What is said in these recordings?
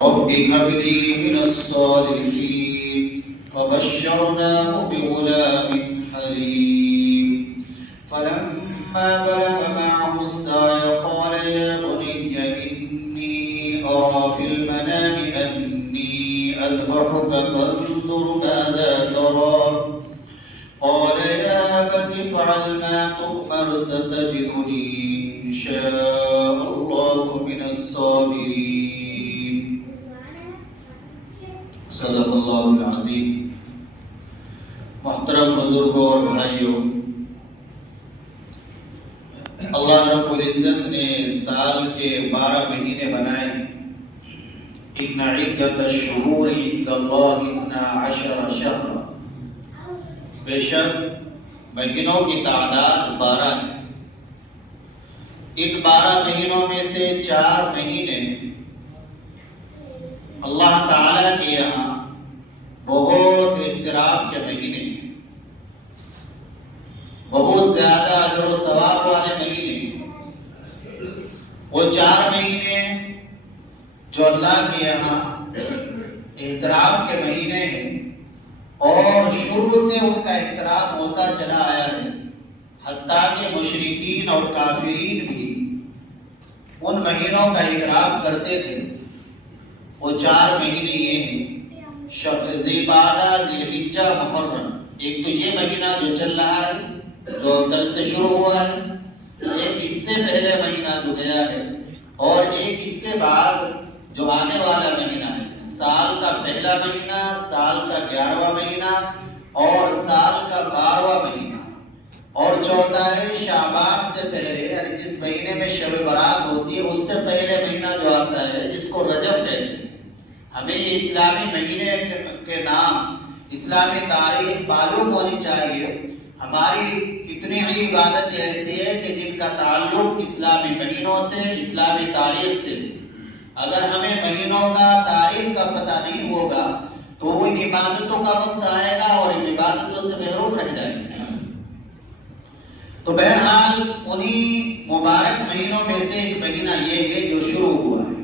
رب هب لي من الصالحين فبشرناه بغلام حليم فلما بلغ معه السعي قال يا بني إني أرى في المنام أني أذبحك فانظر ماذا ترى قال يا أبت افعل ما تؤمر ستجدني إن شاء الله من الصابرين صدق اللہ العظیم۔ محترم بزرگوں اور بھائیوں، اللہ رب العزت نے سال کے 12 مہینے بنائے ہیں۔ ان عدت الشہور عند اللہ 12 شہرا، بے شک مہینوں کی تعداد 12 ہے۔ ان 12 مہینوں میں سے 4 مہینے اللہ تعالیٰ کے یہاں بہت احترام کے مہینے ہیں، بہت زیادہ اجر و ثواب والے مہینے ہیں۔ وہ 4 مہینے جو اللہ کے یہاں احترام کے مہینے ہیں اور شروع سے ان کا احترام ہوتا چلا آیا ہے، حتیٰ کہ مشرکین اور کافرین بھی ان مہینوں کا اکرام کرتے تھے۔ وہ 4 مہینے یہ ہیں: ذی القعدہ، ذی الحجہ، محرم۔ ایک تو یہ مہینہ جو چل رہا ہے، جو کل سے شروع ہوا ہے، ایک اس سے پہلے مہینہ جو گیا ہے، اور ایک اس کے بعد جو آنے والا مہینہ ہے۔ سال کا پہلا مہینہ، سال کا 11واں مہینہ اور سال کا 12واں مہینہ، اور چوتھا ہے شعبان سے پہلے، یعنی جس مہینے میں شب برات ہوتی ہے اس سے پہلے مہینہ جو آتا ہے، جس کو رجب کہتے ہیں۔ ہمیں یہ اسلامی مہینے کے نام، اسلامی تاریخ معلوم ہونی چاہیے۔ ہماری کتنی ہی عبادت ایسی ہے کہ جن کا تعلق اسلامی مہینوں سے، اسلامی تاریخ سے۔ اگر ہمیں مہینوں کا، تاریخ کا پتہ نہیں ہوگا تو ان عبادتوں کا وقت آئے گا اور ان عبادتوں سے محروم رہ جائیں گے۔ تو بہرحال انہی مبارک مہینوں میں سے ایک مہینہ یہ ہے جو شروع ہوا ہے۔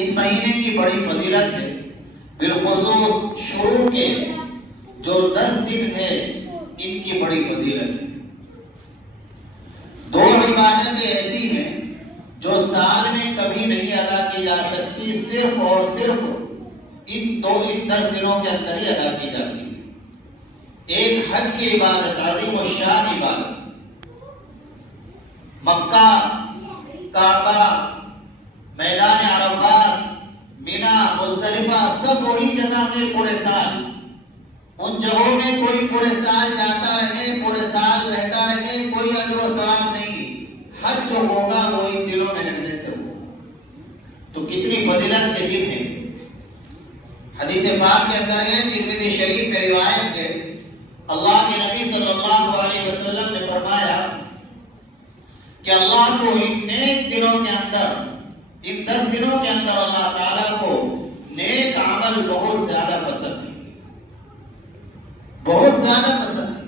اس مہینے کی بڑی فضیلت ہے، بالخصوص شروع کے جو 10 دن ہے ان کی بڑی فضیلت ہے۔ 2 عبادتیں ایسی ہیں جو سال میں کبھی نہیں ادا کی جا سکتی، صرف اور صرف ان 10 دنوں کے اندر ہی ادا کی جاتی ہے۔ ایک حج کی عبادت، عظیم الشان عبادت، مکہ، کعبہ، میدان عرفات، مینا، مزدلفہ، سب وہی جگہ ہے پورے سال۔ ان جگہوں میں کوئی پورے سال جاتا رہے، پورے سال رہتا رہے، کوئی اجر و ثواب نہیں۔ حج جو ہوگا وہ ان دنوں میں رہنے سے ہوگا۔ تو کتنی فضیلت کے دن ہیں۔ حدیث پاک کے اندر ہے، ترمذی شریف میں روایت ہے، اللہ کے نبی صلی اللہ علیہ وسلم نے فرمایا کہ اللہ کو ان نیک دنوں کے اندر، ان 10 دنوں کے اندر اللہ تعالیٰ کو نیک عمل بہت زیادہ پسند ہے، بہت زیادہ پسند ہے۔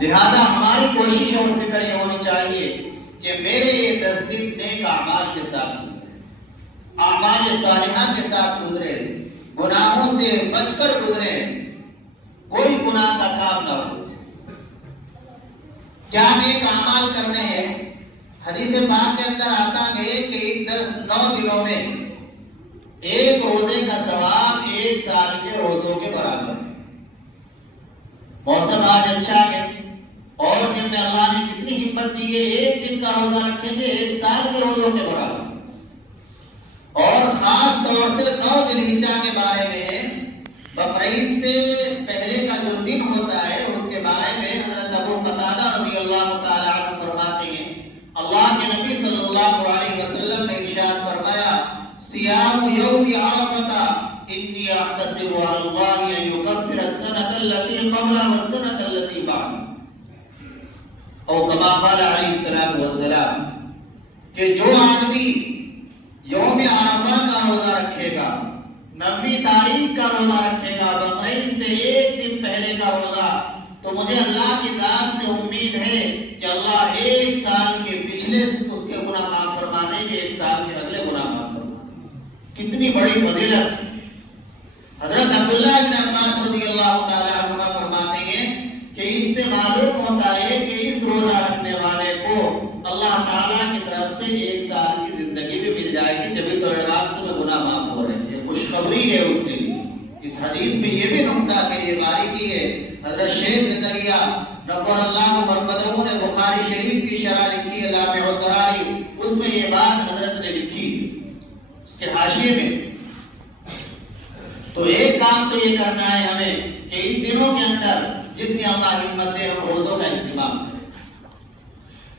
لہذا ہماری کوشش اور فکر یہ ہونی چاہیے کہ میرے یہ 10 دن نیک اعمال کے ساتھ گزرے، اعمال صالحہ کے ساتھ گزرے، گناہوں سے بچ کر گزرے، کوئی گناہ کا کام نہ ہو۔ کیا نیک اعمال کرنے ہیں؟ حدیث پاک کے اندر آتا ہے کہ ان 9 دنوں میں ایک روزے کا ثواب 1 سال کے روزوں کے برابر ہے۔ موسم آج اچھا ہے اور دن میں اللہ نے جتنی ہمت دی ہے، ایک دن کا روزہ رکھیں گے 1 سال کے روزوں کے برابر۔ اور خاص طور سے 9 ذی الحجہ کے بارے میں، بقرعید سے پہلے کا جو دن ہوتا ہے اس کے بارے میں حضرت ابو قتادہ رضی اللہ تعالی عنہ فرماتے ہیں، اللہ کے نبی صلی اللہ علیہ وسلم نے ارشاد فرمایا، صیام یوم عرفہ انی احتسب علی اللہ ان یکفر السنۃ التي قبل والسنۃ التي بعد، او کما قال علیہ الصلوۃ والسلام، کہ جو آدمی یوم عرفہ کا روزہ رکھے گا، 9ویں تاریخ کا روزہ رکھے گا، بقرعید سے 1 دن پہلے کا روزہ، تو مجھے اللہ کی ذات سے امید ہے کہ اللہ 1 سال کے پچھلے اس کے گناہ معاف فرما دیں گے، 1 سال کے اگلے گناہ معاف فرما دیں۔ کتنی بڑی فضیلت! حضرت عبداللہ بن عباس رضی اللہ تعالیٰ عنہ فرماتے ہیں کہ اس سے معلوم ہوتا ہے کہ اس روزہ رکھنے والے کو اللہ تعالیٰ کی طرف سے 1 سال کی زندگی بھی مل جائے گی، جبھی تو ایڈوانس میں گناہ معاف ہو رہے ہیں۔ یہ خوشخبری ہے اس کے لیے۔ اس حدیث میں یہ بھی نکتہ کہ یہ باریکی ہے، حضرت شیخ زکریا نفر اللہ مرقدہ نے بخاری شریف کی شرح لکھی ہے لامع الدراری، اس میں یہ بات حضرت نے لکھی اس کے حاشیے میں۔ تو ایک کام تو یہ کرنا ہے ہمیں کہ ان دنوں کے اندر جتنی اللہ ہمت دے ہم روزوں کا اہتمام کریں،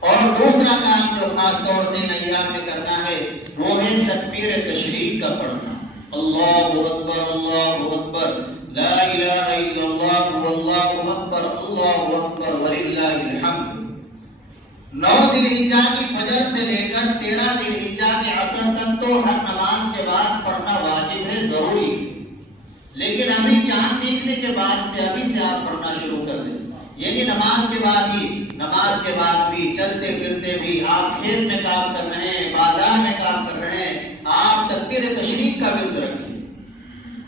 اور دوسرا کام جو خاص طور سے ان ایام میں کرنا ہے وہ ہے تکبیر تشریق کا پڑھنا۔ اللہ اکبر اللہ اکبر لا الہ الا اللہ واللہ اکبر اللہ اکبر وللہ الحمد۔ 9 ذی الحجہ کی فجر سے لے کر 13 ذی الحجہ کے عصر تک تو ہر نماز کے بعد پڑھنا واجب ہے، ضروری ہے، لیکن ابھی چاند دیکھنے کے بعد سے ابھی سے آپ پڑھنا شروع کر دیں، یعنی نماز کے بعد ہی، نماز کے بعد بھی، چلتے پھرتے بھی، آپ کھیت میں کام کر رہے ہیں، بازار میں کام کر رہے ہیں، آپ تکبیر تشریق کا ورد رکھیے۔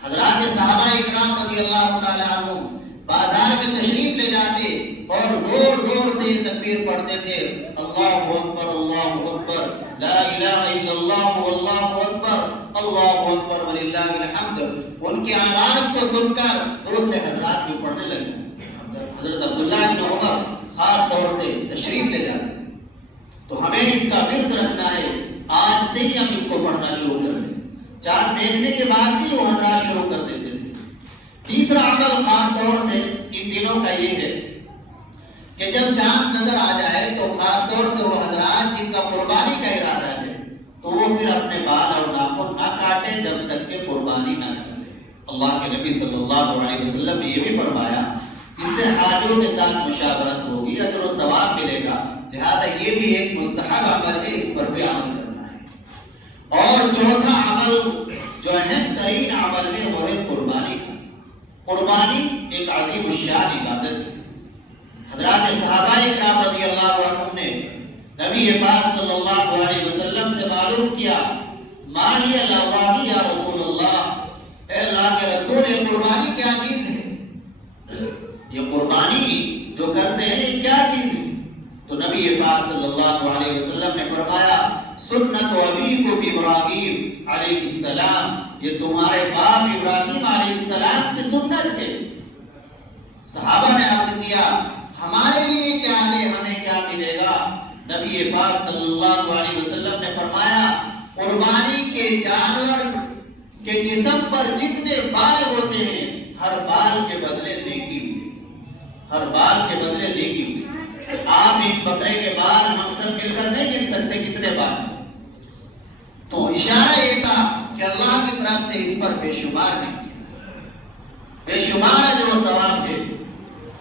حضرات صحابہ اکرام رضی اللہ تعالیٰ عنہ بازار میں تشریف لے جاتے اور زور زور سے یہ تکبیر پڑھتے تھے، اللہ اکبر لا الہ الا اللہ واللہ اکبر اللہ اکبر وللہ الحمد۔ ان کی آواز کو سن کر دوسرے حضرات بھی پڑھنے لگے۔ حضرت عبداللہ بن عمر خاص طور سے تشریف لے جاتے ہیں۔ تو ہمیں اس کا ورد رکھنا ہے، آج سے ہی ہم اس کو پڑھنا شروع کر دیں۔ چاند دیکھنے کے بعد سے وہ حضرات شروع کر دیتے تھے۔ تیسرا عمل خاص طور سے ان دنوں کا یہ ہے کہ جب چاند نظر آ جائے تو خاص طور سے وہ حضرات جن کا قربانی کا ارادہ ہے تو وہ پھر اپنے بال اور ناخن نہ کاٹے جب تک کہ قربانی نہ کر لے۔ اللہ کے نبی صلی اللہ علیہ وسلم نے یہ بھی فرمایا اس سے حاجیوں کے ساتھ مشابہت ہوگی، اجر و ثواب ملے گا، لہذا یہ بھی ایک مستحب عمل ہے، اس پر بھی عمل کرنا ہے۔ اور چوتھا عمل جو اہم ترین عمل ہے وہ ہے قربانی کا۔ قربانی ایک عظیم الشان عبادت ہے۔ حضرات صحابہ اکرام رضی اللہ عنہم نے نبی پاک صلی اللہ علیہ وسلم سے معلوم کیا، ما ہی الاضاحی یا رسول اللہ، اے اللہ کے رسول یہ قربانی کیا چیز ہے؟ یہ قربانی جو کرتے ہیں یہ کیا چیز ہے؟ تو نبی پاک صلی اللہ علیہ وسلم نے فرمایا سنت ابیکم ابراہیم علیہ السلام، یہ تمہارے باپ ابراہیم علیہ السلام کی سنت ہے۔ صحابہ نے عرض کیا ہمارے لیے کیا ہے، ہمیں کیا ملے گا؟ نبی پاک صلی اللہ علیہ وسلم نے فرمایا قربانی کے جانور کے جسم پر جتنے بال ہوتے ہیں ہر بال کے بدلے نیکی ملے گی، ہر بال کے بدلے نیکی ملے گی۔ آپ ایک بکرے کے بال ہم سب مل کر نہیں گن سکتے کتنے بال، تو اشارہ یہ تھا کہ اللہ کی طرف سے اس پر بے شمار نہیں کیا، بے شمار اجر و ثواب ہے۔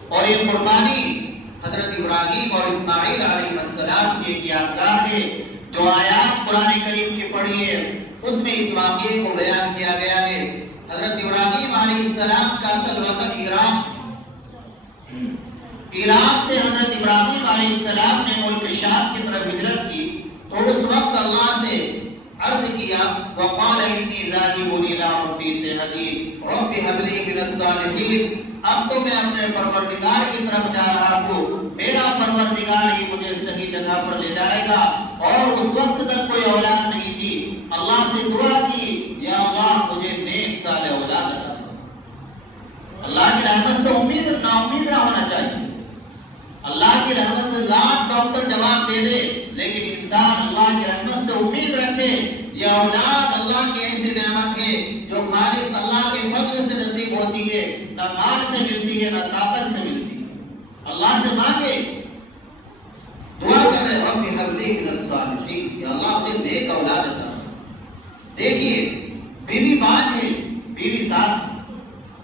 اور یہ قربانی حضرت ابراہیم اور اسماعیل علیہ السلام کی ایک یادگار ہے۔ جو آیات قرآن کریم کی پڑھی ہے اس میں اس واقعے کو بیان کیا گیا ہے۔ حضرت ابراہیم علیہ السلام کا اصل وطن عراق، عراق سے حضرت ابراہیم علیہ السلام نے ملک شام کی طرف ہجرت کی تو اس وقت اللہ سے عرض کیا وقال انی ذاہب الی ربی صحتی رب هب لی من الصالحین، اب تو میں اپنے پروردگار کی طرف جا رہا ہوں، میرا پروردگار ہی مجھے صحیح جگہ پر لے جائے گا۔ اور اس وقت تک کوئی اولاد نہیں تھی، اللہ سے دعا کی یا اللہ مجھے نیک صالح اولاد عطا فرما۔ اللہ کی رحمت سے امید نا امید نہ ہونا چاہیے۔ اللہ کی رحمت سے لاکھ ڈاکٹر جواب دے دے لیکن انسان اللہ کی رحمت سے امید رکھے، یہ اولاد اللہ کی ایسی نعمت ہے جو خالص اللہ کے فضل سے نصیب ہوتی ہے، نہ مال سے ملتی ہے نہ طاقت سے ملتی ہے۔ اللہ سے مانگے، دعا کر رہے رب هب لی من الصالحین، یا اللہ مجھے نیک اولاد عطا فرما۔ دیکھیے بیوی بانجھ ہے، بیوی ساتھ،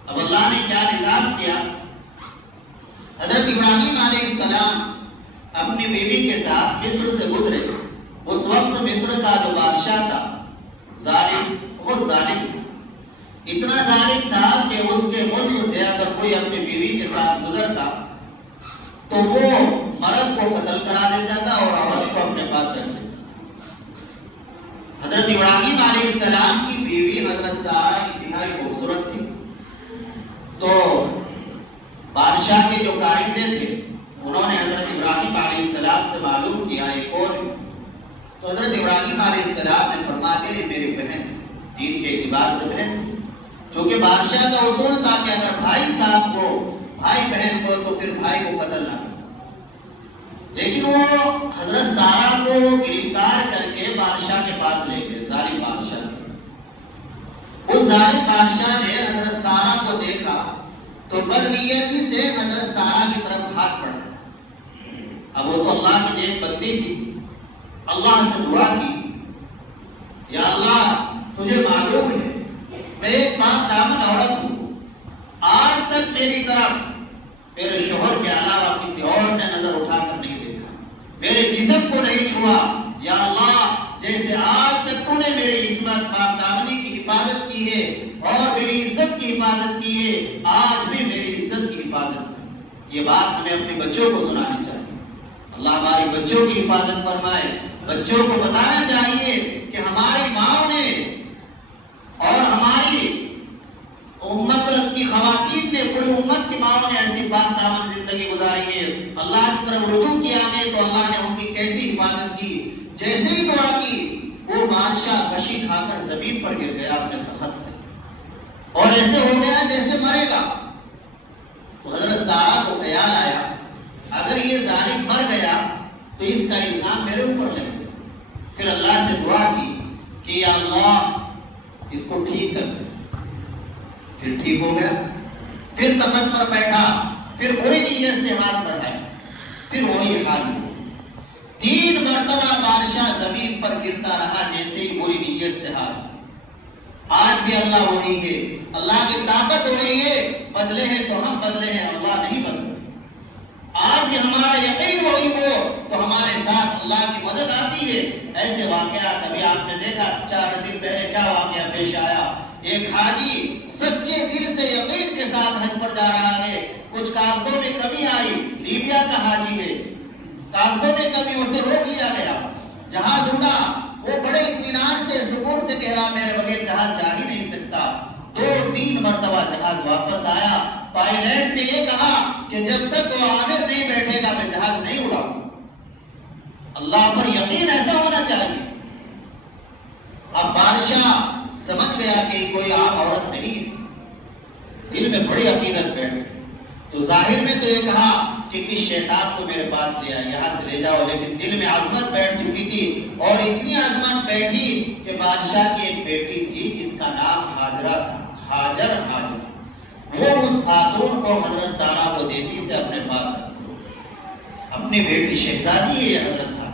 اب اللہ نے کیا نظام کیا؟ حضرت ابراہیم علیہ السلام اپنی بیوی کے ساتھ مصر سے گزرے۔ اس وقت مصر کا جو بادشاہ تھا ظالم، بہت ظالم تھا، اتنا ظالم تھا کہ اس کے ملک سے اگر کوئی اپنی بیوی کے ساتھ گزرتا تو وہ مرد کو قتل کرا دیتا تھا اور عورت کو اپنے پاس رکھ لیتا تھا۔ حضرت ابراہیم علیہ السلام کی بیوی حضرت سارہ انتہائی خوبصورت تھی، تو بادشاہ کے جو کارندے تھے انہوں نے حضرت ابراہیم علیہ السلام سے معلوم کیا یہ کون ہے، تو حضرت ابراہیم علیہ السلام نے فرما دیا میری بہن، دین کے اعتبار سے بہن تھی، چونکہ بادشاہ کا اصول تھا کہ اگر بھائی صاحب کو، بھائی بہن کو، تو پھر بھائی کو قتل نہ کرنا، لیکن وہ حضرت سارہ کو گرفتار کر کے بادشاہ کے پاس لے گئے، ظالم بادشاہ نے۔ اس ظالم بادشاہ نے حضرت سارہ کو دیکھا تو بدنیتی سے حضرت سارہ کی طرف ہاتھ بڑھایا۔ اب وہ تو اللہ کی نیک بندی تھی، اللہ سے دعا کی، یا اللہ تجھے معلوم ہے میں ایک پاک دامن عورت ہوں، آج تک میری طرف میرے شوہر کے علاوہ کسی اور نے نظر اٹھا کر نہیں دیکھا، میرے جسم کو نہیں چھوا، یا اللہ جیسے آج تک تو نے میری عصمت پاک دامنی کی حفاظت کی ہے اور میری عزت کی حفاظت کی ہے، آج بھی میری عزت کی حفاظت کر۔ یہ بات ہمیں اپنے بچوں کو سنانی چاہیے، اللہ ہماری بچوں کی حفاظت فرمائے۔ بچوں کو بتانا چاہیے کہ ہماری ماں نے اور ہماری امت کی خواتین نے، پوری امت کی ماں نے ایسی پاک دامن زندگی گزاری ہے، اللہ کی طرف رجوع کیا ہے تو اللہ نے ان کی کیسی حفاظت کی، جیسے ہی دعا کی وہ بادشاہ غشی کھا کر زمین پر گر گیا اپنے تخت سے، اور ایسے ہو گیا جیسے مرے گا۔ تو حضرت سارہ کو خیال آیا اگر یہ ظالم مر گیا تو اس کا الزام میرے اوپر لگ گیا۔ پھر اللہ سے دعا کی کہ یا اللہ اس کو ٹھیک کر دے، پھر ٹھیک ہو گیا، پھر تخت پر بیٹھا، پھر وہی نیت سے ہاتھ بڑھائے، پھر وہی حال ہوا۔ 3 مرتبہ بادشاہ زمین پر گرتا رہا جیسے ہی وہی نیت سے ہاتھ۔ آج بھی اللہ وہی ہے، اللہ کی طاقت وہی ہے، بدلے ہیں تو ہم بدلے ہیں، اللہ نہیں بدلے۔ آج بھی ہمارا یقین وہی ہو تو ہمارے ساتھ اللہ کی مدد آتی ہے۔ ایسے واقعات ابھی آپ نے دیکھا 4 دن پہلے کیا واقعہ پیش آیا، ایک حاجی سچے دل سے یقین کے ساتھ حج پر جا رہا ہے، کچھ کاغذوں میں کمی آئی، لیبیا کا حاجی ہے، کاغذوں میں کمی، اسے روک لیا گیا، جہاز اڑا، وہ بڑے اطمینان سے سکون سے کہہ رہا میرے بغیر جہاز جا ہی نہیں سکتا۔ 2-3 مرتبہ جہاز واپس آیا، پائلٹ نے یہ کہا کہ جب تک وہ عامر نہیں بیٹھے گا میں جہاز نہیں اڑاؤں گا۔ اللہ پر یقین ایسا ہونا چاہیے۔ اب بادشاہ سمجھ گیا کہ کوئی عام عورت نہیں ہے، دل میں بڑی عقیدت بیٹھ گئی، تو ظاہر میں تو یہ کہا کہ کس شیطان کو میرے پاس لے آئے، یہاں سے لے جاؤ، لیکن دل میں عظمت بیٹھ چکی تھی، اور اتنی عظمت بیٹھی کہ بادشاہ کی ایک بیٹی تھی جس کا نام ہاجرہ تھا، ہاجر، وہ اس خاتون کو حضرت سارہ کو دیتی سے اپنے پاس رکھو، اپنی بیٹی شہزادی ہے حضرت تھا۔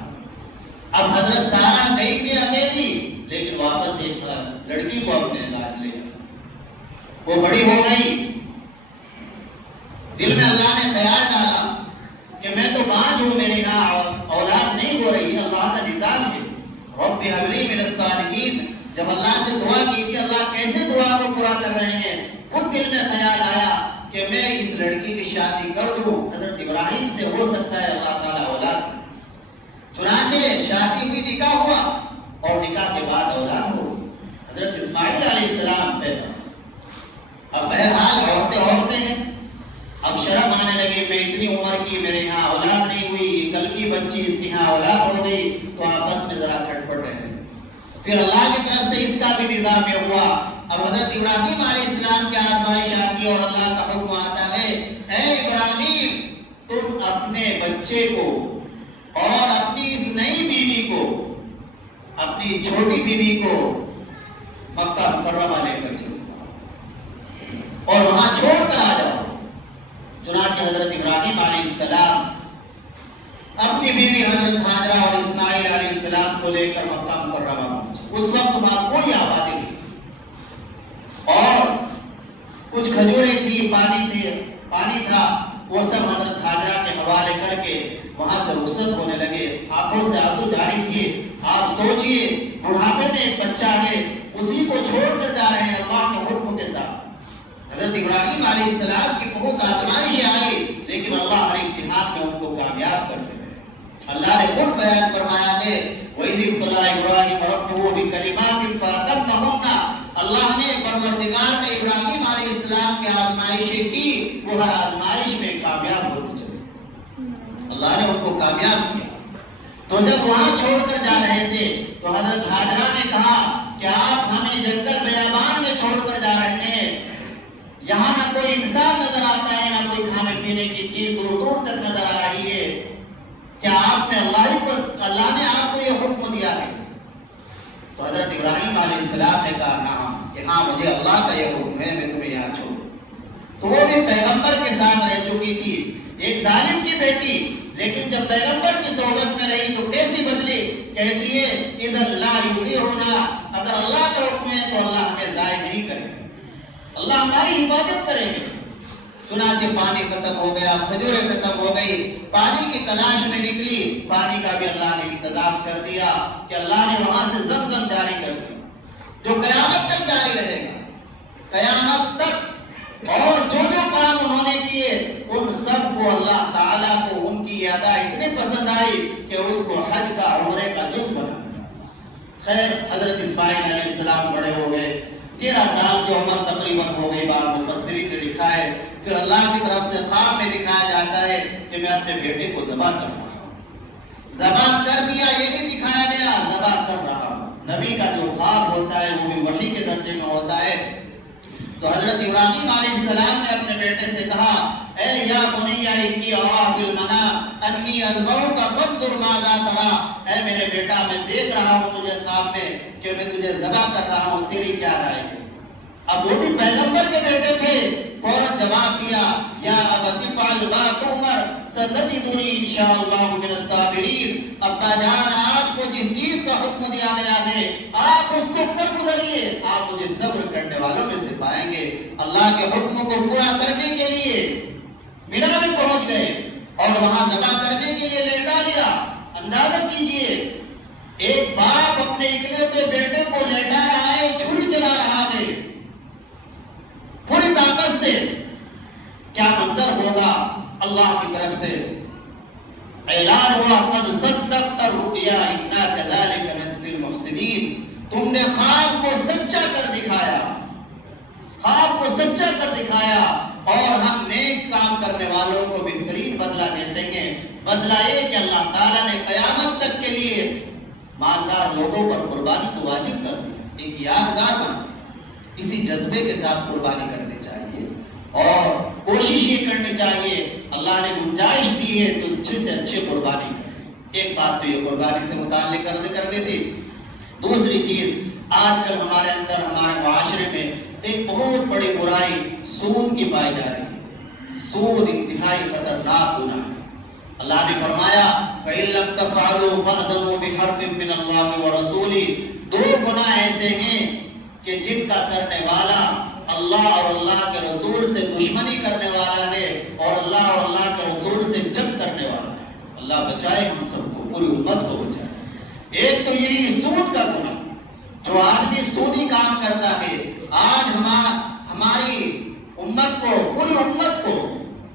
اب حضرت سارہ گئی تھی اکیلی، لیکن واپس ایک لڑکی کو اپنے ساتھ لے گئی، وہ بڑی ہو گئی، دل میں اللہ نے خیال ڈالا کہ میں تو بانجھ ہوں، میرے یہاں اولاد نہیں ہو رہی، اللہ کا نظام ہے، رب ہب لی من الصالحین۔ جب اللہ سے دعا کی کہ اللہ کیسے دعا کو پورا کر رہے ہیں، خود دل میں خیال آیا کہ میں اس لڑکی کی شادی کر دوں، حضرت ابراہیم سے ہو سکتا ہے اللہ تعالیٰ اولاد۔ چنانچہ شادی ہوئی، نکاح ہوا، اور نکاح کے بعد اولاد ہو، حضرت اسماعیل علیہ السلام پیدا۔ اب بہرحال عورتیں ہیں، اب شرم آنے لگی، میں اتنی عمر کی، میرے یہاں اولاد نہیں ہوئی، کل کی بچی اس کے یہاں اولاد ہو گئی، تو آپس میں ذرا کھٹپٹ رہے۔ پھر اللہ کی طرف سے اس کا بھی نظام یہ ہوا، اب حضرت ابراہیم علیہ السلام کی آزمائش آتی اور اللہ کا حکم آتا ہے، اے ابراہیم تم اپنے بچے کو اور اپنی اس نئی بیوی کو، اپنی اس چھوٹی بیوی کو مکہ مکرمہ لے کر چلو اور وہاں چھوڑ کر آ جاؤ۔ چنانچہ حضرت ابراہیم علیہ السلام اپنی بیوی حضرت ہاجرہ اور اسماعیل علیہ السلام کو لے کر مکہ مکرمہ پہنچے۔ اس وقت وہاں کوئی آبادی نہیں اور کچھ کھجوریں تھی، پانی تھا، وہ سب حضرت ہاجرہ کے حوالے کر کے وہاں سے رخصت ہونے لگے، آنکھوں سے آنسو جاری تھے۔ آپ سوچئے بڑھاپے میں ایک بچہ ہے، اسی کو چھوڑ کر جا رہے ہیں اللہ کے حکم کے ساتھ۔ حضرت ابراہیم علیہ السلام کی بہت آزمائشیں آئی، لیکن اللہ ہر امتحان میں ان کو کامیاب کرتے رہے۔ اللہ نے خود بیان فرمایا ہے، وَإِذِ ابْتَلَىٰ إِبْرَاهِيمَ رَبُّهُ بِكَلِمَاتٍ کی آزمائشیں کی وہ ہر آزمائش میں کامیاب ہوتے چلے. اللہ نے ان کو کامیاب کیا. تو جب وہاں چھوڑ کر جا رہے تھے تو حضرت ہاجرہ نے کہا کہ آپ ہمیں جنگل بیابان میں چھوڑ کر جا رہے ہیں, یہاں نہ کوئی انسان نظر آتا ہے, نہ کوئی کھانے پینے کی چیز دور دور تک نظر آ رہی ہے, کیا آپ نے اللہ نے آپ کو یہ حکم دیا ہے؟ تو حضرت ابراہیم علیہ السلام نے کہا نعم, کہ ہاں مجھے اللہ کا یہ حکم ہے, میں تمہیں یہاں چھوڑوں. تو وہ بھی پیغمبر کے ساتھ رہ چکی تھی, ایک ظالم کی بیٹی, لیکن جب پیغمبر کی صحبت میں رہی تو کیسی بدلی, کہتی ہے اذا لا یضیعنا, اگر اللہ کا حکم ہے تو اللہ ہمیں ضائع نہیں کرے گا, اللہ ہماری حفاظت کرے گا. چنانچہ پانی ختم ہو گیا, کھجوریں ختم ہو گئی, پانی کی تلاش میں نکلی, پانی کا بھی اللہ نے انتظام کر دیا کہ اللہ نے وہاں سے زمزم جاری کر دیا جو قیامت تک جاری رہے گا, قیامت تک. اور جو کام انہوں نے کیے ان سب کو اللہ تعالیٰ کو ان کی ادا اتنی پسند آئی کہ اس کو حج کا عمرے کا جز بنا دیا. خیر حضرت اسماعیل علیہ السلام بڑے ہو گئے, 13 سال کی عمر تقریباً ہو گئی. بعد مفسرین نے لکھا ہے پھر اللہ کی طرف سے خواب میں دکھایا جاتا ہے کہ میں اپنے بیٹے کو ذبح کر رہا ہوں. ذبح کر دیا یہ نہیں دکھایا گیا, ذبح کر رہا ہوں. نبی کا جو خواب ہوتا ہے وہ بھی وحی کے درجے میں ہوتا ہے. تو حضرت ابراہیم علیہ السلام نے اپنے بیٹے سے کہا اے یا بنی انی ارا فی المنام انی اذبحک فانظر ماذا تری, اے میرے بیٹا میں دیکھ رہا ہوں تجھے خواب میں کہ میں تجھے ذبح کر رہا ہوں, تیری کیا رائے ہے؟ اب وہ بھی پیغمبر کے بیٹے تھے, فوراً جواب دیا یا ابت افعل ما تؤمر ستجدنی انشاءاللہ من الصابرین. ابا جان آپ کو جس چیز کا حکم دیا گیا ہے آپ اس کو کر گزریے, آپ مجھے صبر کرنے والوں میں سے پائیں گے. اللہ کے حکم کو پورا کرنے کے لیے مینا میں پہنچ گئے اور وہاں ذبح کرنے کے لیے لٹا لیا. اندازہ کیجئے ایک باپ اپنے اکلوتے بیٹے کو لٹا رہا ہے, چھری چلا رہا ہے پوری طاقت سے, کیا منظر ہوگا. اللہ کی طرف سے اعلان ہوا قد صدقت الرؤیا انا كذلك نجزي المحسنین, تم نے خواب کو سچا کر دکھایا, خواب کو سچا کر دکھایا اور ہم نیک کام کرنے والوں کو بہترین بدلہ دیتے ہیں. بدلہ یہ کہ اللہ تعالیٰ نے قیامت تک کے لیے مالدار لوگوں پر قربانی کو واجب کر دیا, ایک یادگار بنا. اسی جذبے کے ساتھ قربانی کرنی چاہیے اور کوشش یہ کرنی چاہیے, اللہ نے گنجائش دی ہے تو اچھے سے اچھے قربانی کریں. ایک بات تو یہ قربانی سے متعلق کرنے تھی. دوسری چیز آج کل ہمارے اندر ہمارے معاشرے میں ایک بہت بڑی برائی سود کی پائی جا رہی ہے. سود انتہائی خطرناک گناہ ہے. اللہ نے فرمایا فَإِن لَمْ تَفْعَلُوا فَأْذَنُوا بِحَرْبٍ مِّنَ اللَّهِ وَرَسُولِهِ. 2 گناہ ایسے ہیں کہ جن کا کرنے والا اللہ اور اللہ کے رسول سے دشمنی کرنے والا ہے اور اللہ اور اللہ کے رسول سے جنگ کرنے والا ہے. اللہ بچائے ہم سب کو, پوری امت کو بچائے. ایک تو یہی سود کا گناہ, جو آدمی سودی کام کرتا ہے. آج ہماری امت کو, پوری امت کو,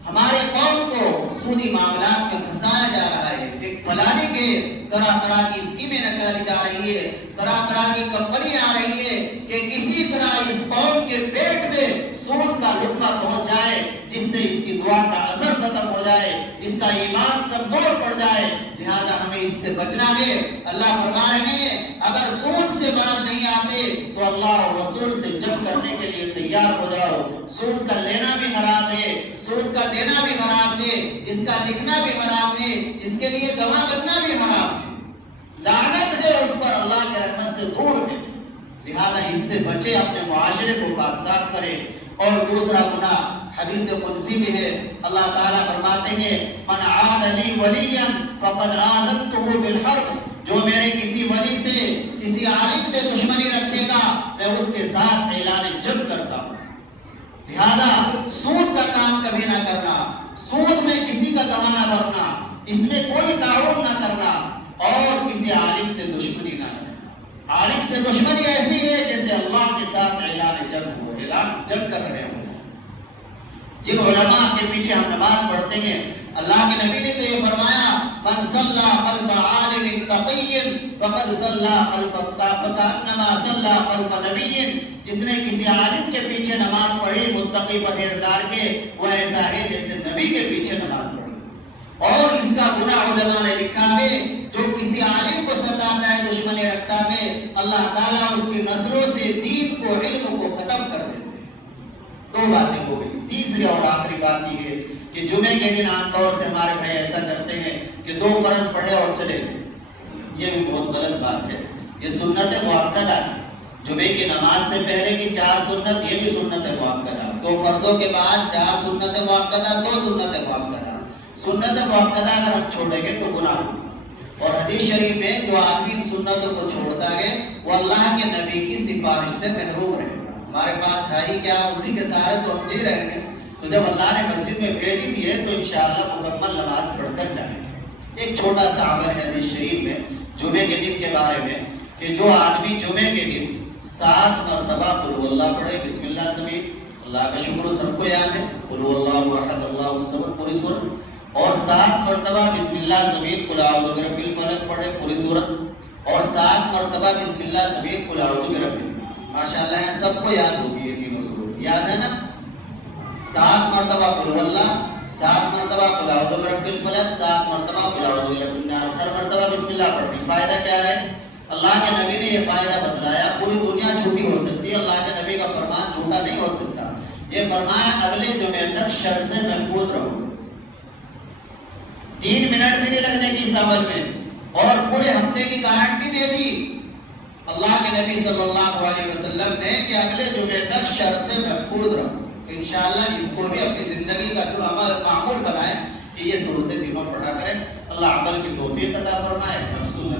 ہماری قوم کو سودی معاملات میں پھنسایا جا رہا ہے. ایک فلانے کے طرح کی اسکیمیں نکالی جا رہی ہے, طرح کی کمپنی آ رہی ہے کہ کسی طرح اس قوم کے پیٹ میں سود کا لقمہ پہنچ جائے جس سے اس کی دعا کا اثر ختم ہو جائے, اس کا ایمان کمزور پڑ جائے. لہذا ہمیں اس سے بچنا ہے. اللہ فرما رہے ہیں اگر سود سے باز نہیں آتے تو اللہ اور رسول سے جنگ کرنے کے لیے تیار ہو جاؤ. سود کا لینا بھی حرام ہے, سود کا دینا بھی حرام ہے, اس کا لکھنا بھی حرام ہے, اس کے لیے گواہ بننا بھی حرام ہے. لعنت ہے اس پر, اللہ کے رحمت سے دور ہے. لہذا اس سے بچے, اپنے معاشرے کو پاک صاف کرے. اور دوسرا گناہ حدیث قدسی میں ہے, اللہ تعالیٰ فرماتے ہیں من عاد لی ولیا فقد آذنته بالحرب. جو میرے کسی ولی سے, کسی عالم سے دشمنی رکھے گا میں اس کے ساتھ اعلان جنگ کرتا ہوں. لہذا سود کا کام کبھی نہ کرنا, سود میں کسی کا گواہ نہ بننا, اس میں کوئی تعاون نہ کرنا اور کسی عالم سے دشمنی نہ رکھنا. عالم سے دشمنی ایسی ہے جیسے اللہ کے ساتھ اعلان جنگ ہو, اعلان جنگ کر رہے ہوں. جن علماء کے پیچھے ہم نماز پڑھتے ہیں, اللہ کے نبی نے تو یہ فرمایا من صلى خلف عالم تقي فقد صلى خلف فكأنما صلى خلف نبي، جس نے کسی عالم کے پیچھے نماز پڑھی متقی پرہیزگار کے، وہ ایسا ہے جیسے نبی کے پیچھے نماز پڑھی۔ اور اس کا گناہ علماء نے لکھا ہے، جو کسی عالم کو ستاتا ہے، دشمنی رکھتا ہے، اللہ تعالیٰ اس کی نسلوں سے دین کو، علم کو ختم کر دیتے ہیں۔ دو باتیں ہو گئی۔ تیسری اور آخری بات یہ ہے کہ جمعے کے دن عام طور سے ہمارے بھائی ایسا کرتے ہیں کہ 2 فرض پڑھے اور چلے گئے، یہ بھی بہت غلط بات ہے۔ یہ سنت مؤکدہ ہے، جمعے کی نماز سے پہلے کی 4 سنت، یہ بھی سنت مؤکدہ، 2 فرضوں کے بعد 4 سنت مؤکدہ، 2 سنت مؤکدہ۔ سنت مؤکدہ اگر ہم چھوڑیں گے تو گناہ ہوگا، اور حدیث شریف میں جو آدمی ان سنتوں کو چھوڑتا ہے وہ اللہ کے نبی کی سفارش سے محروم رہے گا۔ ہمارے پاس ہے ہی کیا، اسی کے سہارے تو ہم جی رہے ہیں، تو جب اللہ نے مسجد میں بھیج ہی دیے تو انشاءاللہ مکمل نماز پڑھ کر جائیں گے۔ ایک چھوٹا سا عمل ہے حدیث شریف میں جمعے کے دن کے بارے میں کہ جو آدمی جمعے کے دن 7 مرتبہ قل هو اللہ پڑھے، بسم اللہ سمیت، اللہ کا شکر سب کو یاد ہے، قل هو اللہ احد اللہ الصمد پوری سورت، اور 7 مرتبہ بسم اللہ سمیت قل اعوذ برب الفلق پڑھے پوری سورت، اور 7 مرتبہ بسم اللہ سمیت قل اعوذ برب الناس۔ ماشاءاللہ ہے، سب کو یاد ہوگی یہ تینوں سورت، یاد ہے نا؟ 7 مرتبہ قل هو اللہ، 7 مرتبہ قل اعوذ برب الفلق، 7 مرتبہ قل اعوذ برب الناس، ہر مرتبہ بسم اللہ پڑھنی۔ فائدہ کیا ہے؟ اللہ کے نبی نے یہ فائدہ بتلایا۔ پوری دنیا جھوٹی ہو سکتی ہے، اللہ کے نبی کا فرمان جھوٹا نہیں ہو سکتا۔ یہ فرمایا اگلے جمعے تک شر سے محفوظ رہو گے، 3 منٹ بھی نہیں لگنے کی اس عمل میں، اور پورے ہفتے کی گارنٹی دے دی اللہ کے نبی صلی اللہ علیہ وسلم نے کہ اگلے جمعے تک شر سے محفوظ رہو۔ انشاءاللہ اس کو بھی اپنی زندگی کا جو عمل معمول بنائیں کہ یہ صورتیں دنوں پڑھا کریں۔ اللہ عمل کی توفیق عطا فرمائے، ہم سنت